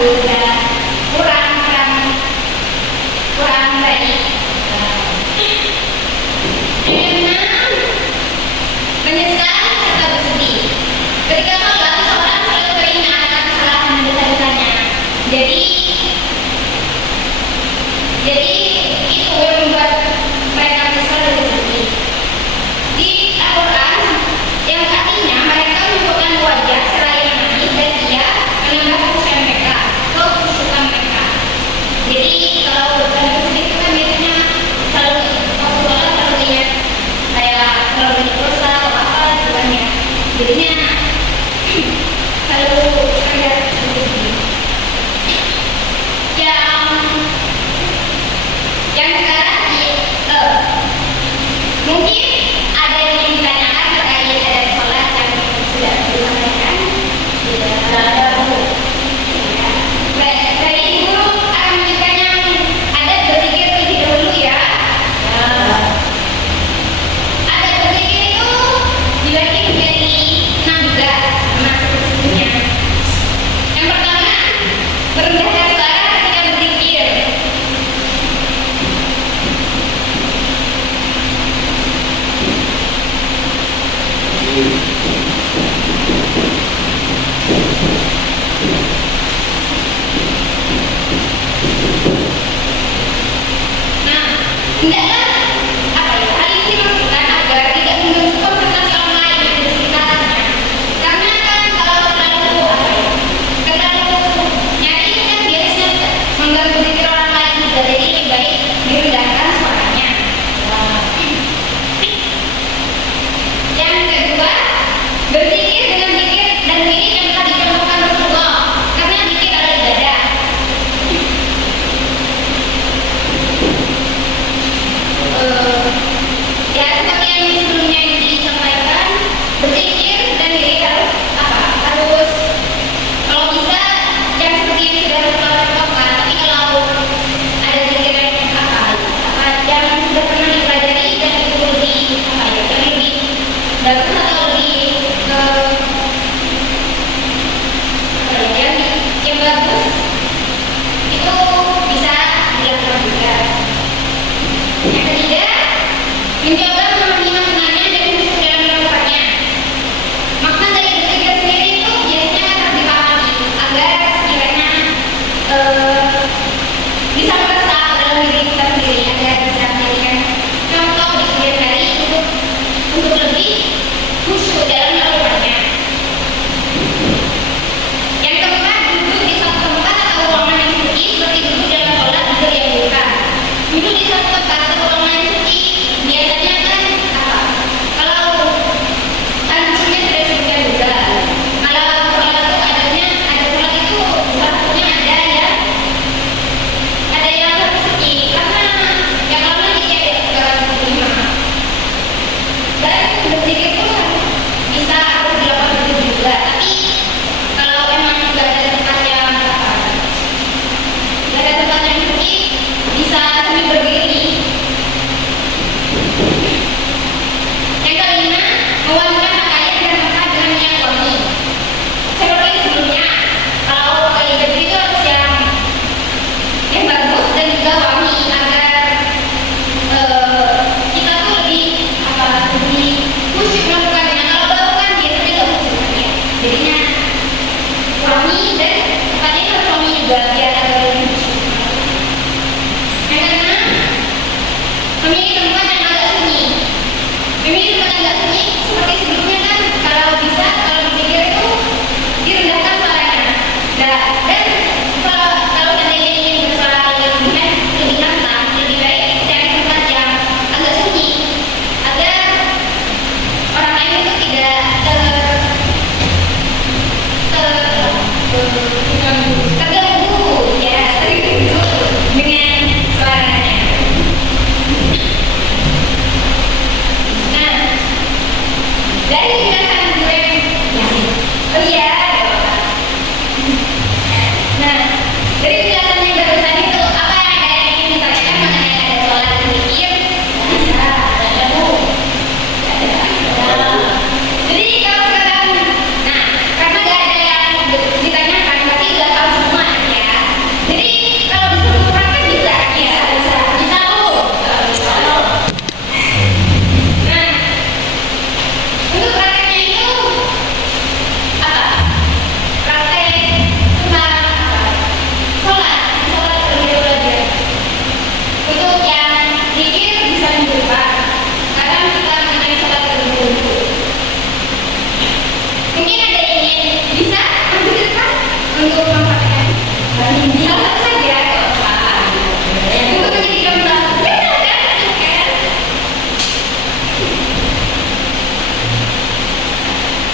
udah kurang kurang kurang baik. Yang keenam, menyesal serta bersedih. Ketika sholat, seseorang selalu teringat akan kesalahan dan dosa-dosanya. Jadi itu yang membuat mereka menyesal dan bersedih. Di Al-Quran yang artinya mereka menunjukkan wajah seraya menangis dan ia menambah khusyukan mereka, kekhusyukan mereka. Jadi kalau dalam bersedih itu kan biasanya selalu waktu sholat selalu ingat kayak selalu banyak dosa atau apa gitu kan ya. Jadinya selalu ada bersedih. Yang sekarang mungkin ada yang ingin ditanyakan terkait ada sholat yang sudah disampaikan. Tidak ada bu. Dari guru akan menunjukkan yang ada berzikir terlebih dahulu ya. Ada berzikir itu dibagi menjadi 6 juga sama sebelumnya. Yang pertama, merendahkan suara ketika berzikir. Hendaklah hal ini dimaksudkan agar tidak mengganggu konsentrasi orang lain yang ada di sekitarnya. Karena kan kalau terlalu nyanyi kan biasanya mengganggu zikir orang lain juga. Jadi lebih baik direndahkan suaranya. Yang kedua, berzikir dengan zikir dan wirid yang telah dicontohkan Rasulullah. Karena zikir adalah ibadah. Ya seperti yang sebelumnya disampaikan, berzikir dan wirid harus harus kalau bisa yang seperti yang sudah Rasulullah contohkan. Tapi kalau ada zikir yang yang sudah pernah dipelajari dan itu lebih yang lebih bagus atau lebih yang bagus itu bisa dilakukan juga. Yang ketiga, mencoba memahami maknanya dan khusyuk dalam melakukannya. Makna dari berzikir sendiri itu biasanya harus dipahami agar sekiranya bisa meresap dalam diri kita sendiri, agar bisa menjadikan contoh di kemudian hari untuk lebih khusyuk dalam melakukannya. Yang keempat, duduk di satu tempat atau ruangan yang suci seperti duduk dalam sholat juga dianjurkan. Duduk di satu tempat atau ruangan yang suci biasanya kan untuk mempraktekkan hal ini. Salah satu saja untuk menjadi contoh. Benar kan?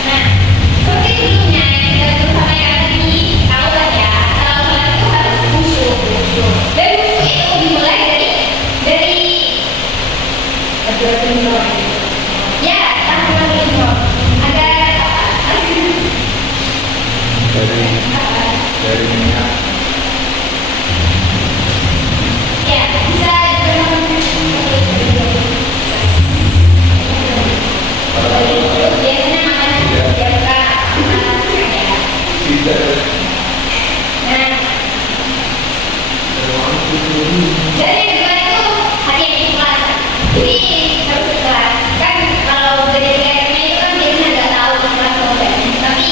Nah, seperti dulunya kita bersama yang tadi tahu kan ya, kalau sholat itu harus khusyuk. Dan khusyuk itu dimulai dari ya, tahun ini ada dari minyak. ya bisa biasanya makan biasa ya. Tidak. Nah, dan yang kedua itu hati yang ikhlas. Jadi harus ikhlas. Kan kalau dari kayaknya itu kan biasanya nggak tahu ikhlas atau enggaknya. Tapi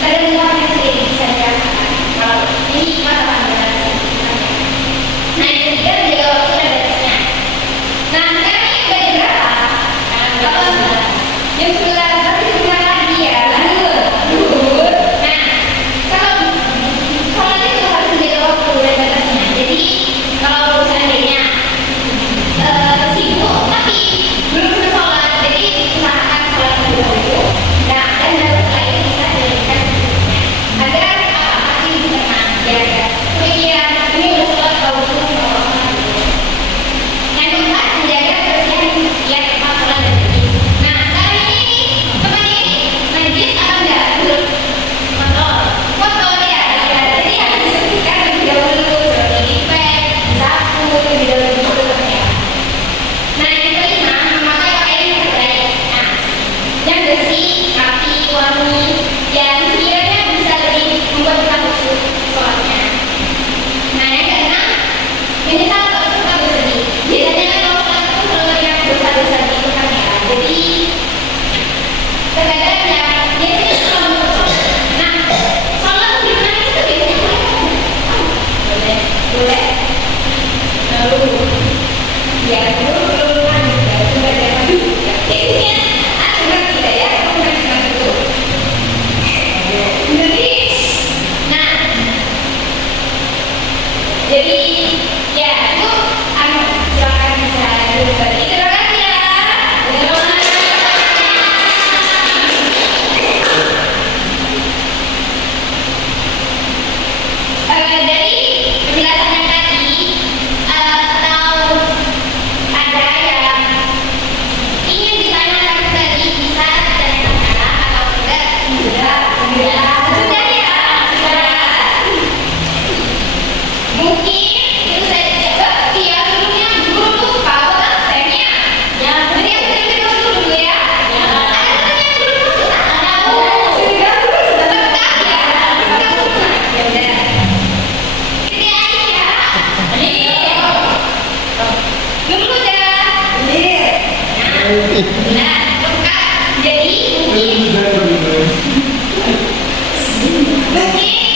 kadang orang yang sendiri bisa dirasakan kalau ini ikhlas apa enggak. Nah yang ketiga menjaga waktu dan batasnya. Nah sekarang ini udah jam berapa? Kalau jam 9 berarti sebentar lagi ya. Duhur. Nah kalau sholat itu harus menjaga waktu dan batasnya. Jadi kalau seandainya sibuk tapi belum sempat sholat, jadi usahakan sholat terlebih dahulu. Nah, dan baru setelah itu bisa dilanjutkan sebelumnya agar hati bisa tenang, jaga pikiran ini udah sholat kalau belum sholat. Yang keempat menjaga kebersihan setiap tempat sholat dan najis. Nah, sekarang ini teman ini najis apa enggak? Kotor ya. Jadi harus dibersihkan terlebih dahulu seperti dipek, disapu terlebih dahulu ya. Nah yang kelima, memakai pakaian yang terbaik. Nah, yang bersih, rapi, wangi, yang sekiranya bisa lebih membuat kita khusyuk sholatnya. Nah yang keenam, menyesal kalau suka bersedih. Biasanya kan kalau sholat itu selalu yang dosa-dosa gitu kan ya. Jadi terkadang ya biasanya kalau sholat. Nah, sholat sebelum nangis itu biasanya boleh. Boleh. Lalu ya dulu lanjut ya sudah jangan intinya aturan kita ya aturan itu jadi jadi ya itu silakan bisa berbagi. Terima kasih ya. Dari penjelasan yang tadi atau ada yang ingin ditanyakan tadi bisa ditanyakan atau tidak? Sudah ya. Mungkin itu saya coba ya sebelumnya guru lupa buat absennya. Ya. Jadi aku terima dulu ya. Ya. Ada yang belum masuk tahu. Sudah tetap ya. Ya udah. Sini aja ya. Dulu dah. Nah, lengkap. Jadi mungkin